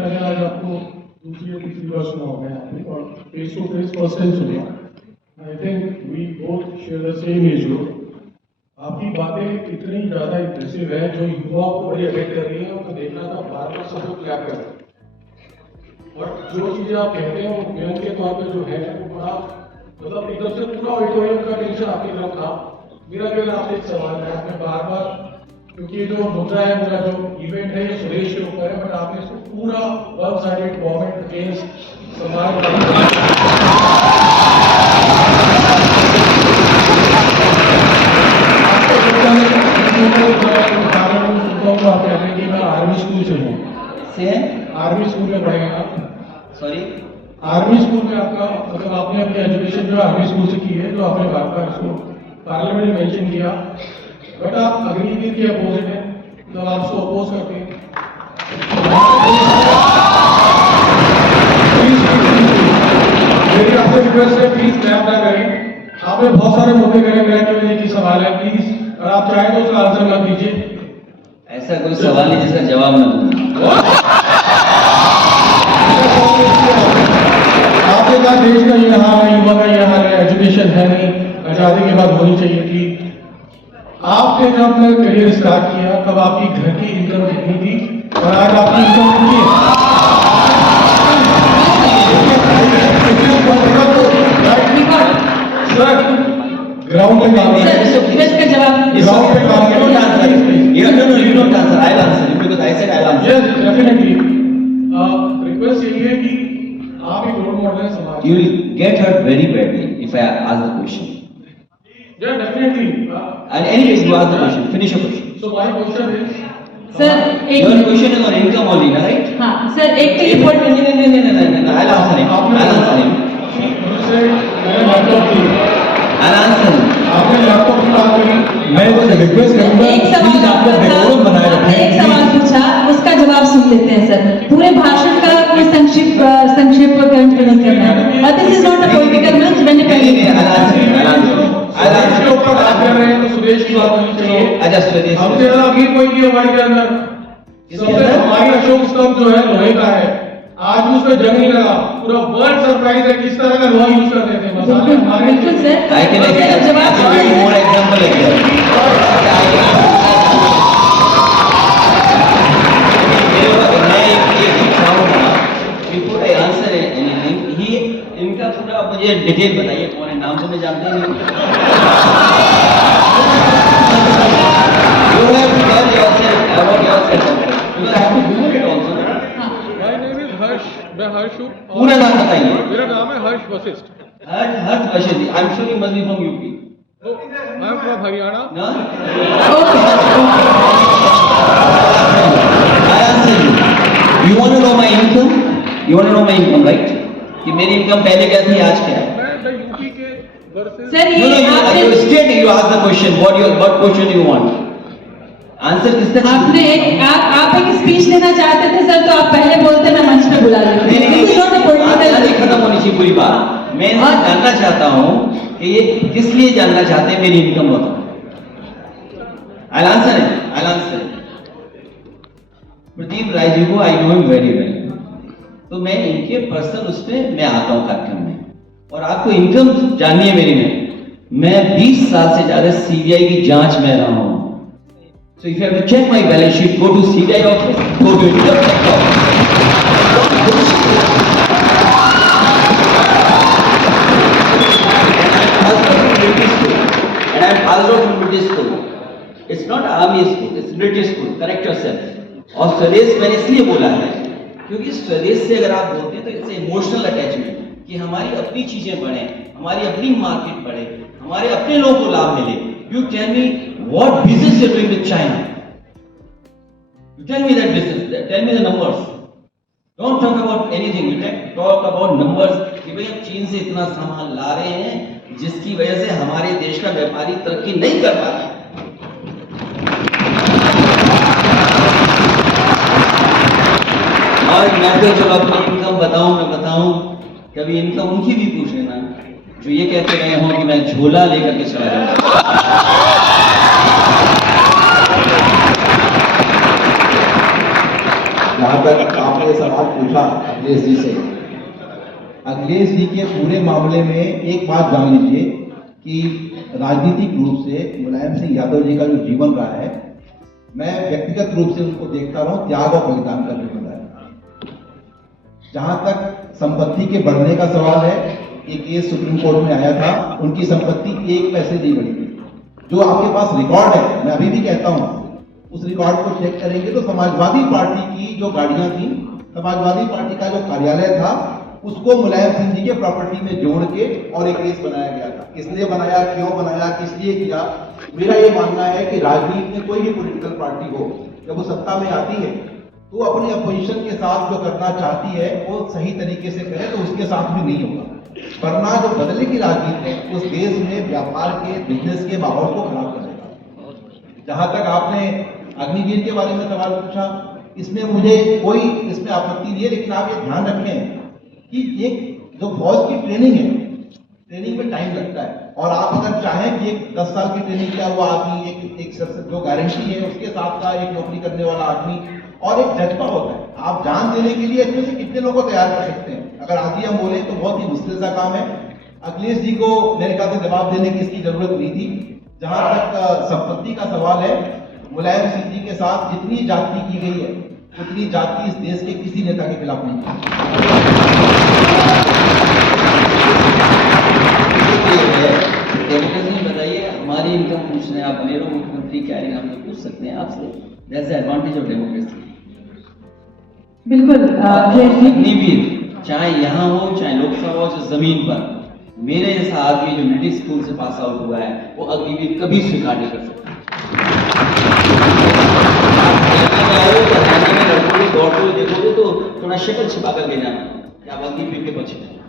मैंने आज आपको दूसरी या तीसरी बार सुना होगा यहाँ पे और face to face first time सुना। I think we both share the same age group. आपकी बातें इतनी ज़्यादा इंप्रेसिव है जो युवाओं को बड़ी अफेक्ट कर रही है, उनको देखना था बार बार सब लोग क्लैप कर रहे हैं। और जो चीज़ें आप कहते हैं वो व्यंग के तौर पर जो है वो बड़ा मतलब एकदम से पूरा ऑडिटोरियम का टेंशन आपकी तरफ था। मेरा केवल आपसे एक सवाल है, आपने बार बार क्योंकि ये जो मुद्दा है पूरा जो इवेंट है ये सुरेश के ऊपर है, बट आपने इसको पूरा वन साइडेड गवर्नमेंट अगेंस्ट समाज आप कहते हैं कि मैं आर्मी स्कूल से हूँ। आर्मी स्कूल में पढ़े हैं आप? सॉरी, आर्मी स्कूल में आपका मतलब आपने अपनी एजुकेशन जो आर्मी स्कूल से की है, जो आपने बार बार इसको पार्लियामेंट में मेंशन किया, बट आप अग्निवीर के अपोजिट हैं, तो आप उसको अपोज करते हैं। मेरी आपसे रिक्वेस्ट है प्लीज क्लैप ना करें। आपने बहुत सारे मौके करे, मेरा केवल एक ही सवाल है, प्लीज अगर आप चाहें तो उसका आंसर मत दीजिए। ऐसा कोई सवाल नहीं जिसका जवाब न दूं। आपने कहा देश का ये हाल है, युवा का ये हाल है, एजुकेशन है नहीं, आजादी के बाद होनी चाहिए थी। आपने जब अपना करियर स्टार्ट किया तब आपकी घर की इनकम कितनी थी और आज आपकी इनकम कितनी है? सर ग्राउंड पे काम है, इसका जवाब ग्राउंड पे काम है। You don't answer. I'll answer you because I said I'll answer. Yes, definitely. Request यही है कि आप एक रोल मॉडल हैं समाज You will get hurt very badly if I ask the question. Yeah, definitely. And anyways, you ask the question. Finish your question. So my question is, sir एक Your question is on income only, na, right? हाँ sir एक के लिए No, point no. I'll answer him. I'll answer him. मुझसे मैंने laptop ली, I'll answer him. आपने laptop की बात करी, मैं रिक्वेस्ट करूंगा एक सवाल प्लीज आपको डेकोरम बनाए आपने एक रखें। सवाल पूछा, उसका जवाब सुन लेते हैं सर। पूरे भाषण का कोई संक्षिप्तकरण नहीं करना है। और this is not a political मंच। मैंने पहले नहीं, I'll answer him. I'll answer him. I'll Suresh answer के ऊपर बात कर रहे हैं तो सुरेश की बात होनी चाहिए। अच्छा, सुरेश। हमसे ज्यादा अमीर कोई नहीं है वर्ल्ड के अंदर। सबसे हमारी अशोक स्तंभ जो है लोहे का है, आज भी उस पर जंग नहीं लगा। पूरा वर्ल्ड सरप्राइज है किस तरह का लोहा यूज करते थे मसाले हमारे। बिल्कुल सर। I can जवाब give you more example again. Before I answer anything, इनका पूरा मुझे डिटेल बताइए, कौन है, नाम तो मैं जानता नहीं। You have to tell yourself about yourself because I have to do it also. My name is हर्ष, मैं हर्ष हूँ। पूरा नाम बताइए। मेरा नाम है हर्ष Vashishtha. Harsh Vashidi. I'm sure you must be from UP. मैं from Haryana. No? I answer you. You want to know my income? You want to know my income, right? कि मेरी इनकम पहले क्या थी, आज क्या है? मैं यूपी के वर्सेस सर No, ये आपने you state. You ask the question. What question you want? Answer किसका? आपने एक आप एक स्पीच देना चाहते थे सर, तो आप पहले बोलते मैं मंच पे बुला लेती। नहीं, This is not a political- नहीं, खत्म होनी चाहिए पूरी बात। मैं जानना चाहता हूँ कि ये किस लिए जानना चाहते हैं मेरी इनकम बताओ। I'll answer it. I'll answer it. Pradeep Rai ji को I know him very well. तो मैं इनके पर्सनल उस पे मैं आता हूँ कार्यक्रम में, और आपको इनकम जाननी है मेरी में। मैं 20 साल से ज्यादा सीबीआई की जांच में रहा हूँ। So if you have to check my balance sheet, go to CBI office, go to income tax office. And I am passed out from British school. It's not army school, it's British school. Correct yourself. और स्वदेश मैंने इसलिए बोला है क्योंकि स्वदेश से अगर आप बोलते हैं तो इट्स इमोशनल अटैचमेंट कि हमारी अपनी चीजें बढ़े, हमारी अपनी मार्केट बढ़े, हमारे अपने लोगों को लाभ मिले। You tell me what business you're doing with China. You tell me that business. Tell me the numbers. Don't talk about anything. You talk about numbers. कि भाई हम चीन से इतना सामान ला रहे हैं जिसकी वजह से हमारे देश का व्यापारी तरक्की नहीं कर पा रहा। और मैं तो चलो अपनी इनकम बताऊं, मैं बताऊं, कभी इनकम उनकी भी पूछ लेना जो ये कहते रहे हों कि मैं झोला लेकर के चला जाऊं। जहाँ तक आपने ये सवाल पूछा अखिलेश जी से। अखिलेश जी के पूरे मामले में एक बात जान लीजिए कि राजनीतिक रूप से मुलायम सिंह यादव जी का जो जीवन रहा है, मैं व्यक्तिगत रूप से उनको देखता रहा हूं त्याग और बलिदान करने वाला है। जहां तक संपत्ति के बढ़ने का सवाल है, एक केस सुप्रीम कोर्ट में आया था, उनकी संपत्ति 1 पैसे नहीं बढ़ी थी। जो आपके पास रिकॉर्ड है, मैं अभी भी कहता हूं, उस रिकॉर्ड को चेक करेंगे तो समाजवादी पार्टी की जो गाड़ियां थी, समाजवादी पार्टी का जो कार्यालय था, उसको मुलायम सिंह जी के प्रॉपर्टी में जोड़ के और एक केस बनाया गया था। किसने बनाया, क्यों बनाया, किस लिए किया? मेरा ये मानना है कि राजनीति में कोई भी पॉलिटिकल पार्टी हो, जब वो सत्ता में आती है तो अपने अपोजिशन के साथ जो करना चाहती है वो सही तरीके से करे, तो उसके साथ भी नहीं होगा। वरना जो बदलने की राजनीति है उस देश में व्यापार के, बिजनेस के माहौल को खराब करेगा। जहां तक आपने अग्निवीर के बारे में सवाल पूछा, इसमें मुझे कोई इसमें आपत्ति नहीं है, लेकिन आप ये ध्यान रखें कि एक जो फौज की ट्रेनिंग है, ट्रेनिंग में टाइम लगता है, और आप अगर चाहें कि एक 10 साल की ट्रेनिंग किया हुआ आदमी, एक जो गारंटी है उसके साथ का एक नौकरी करने वाला आदमी और एक जज्बा होता है, आप जान देने के लिए इसमें से कितने लोगों को तैयार कर सकते हैं? अगर आज ही हम बोले तो बहुत ही मुश्किल सा काम है। अखिलेश जी को मेरे ख्याल से जवाब देने की इसकी जरूरत नहीं थी। जहां तक संपत्ति का सवाल है, मुलायम सिंह जी के साथ जितनी जाति की गई है उतनी जाति इस देश के किसी नेता के खिलाफ नहीं डेमोक्रेसी में बताइए, हमारी इनकम पूछ रहे हैं आप, बने रहो मुख्यमंत्री, क्या है हम लोग पूछ सकते हैं आपसे। That's the advantage of democracy. बिल्कुल अग्निवीर चाहे यहाँ हो, चाहे लोकसभा हो, चाहे जमीन पर, मेरे जैसा आदमी जो मिडिल स्कूल से पास आउट हुआ है वो अग्निवीर कभी स्वीकार नहीं कर सकता। लड़कों को दौड़ते हुए देखोगे तो थोड़ा शक्ल छिपा कर ले जाना कि आप अग्निवीर के पक्ष में।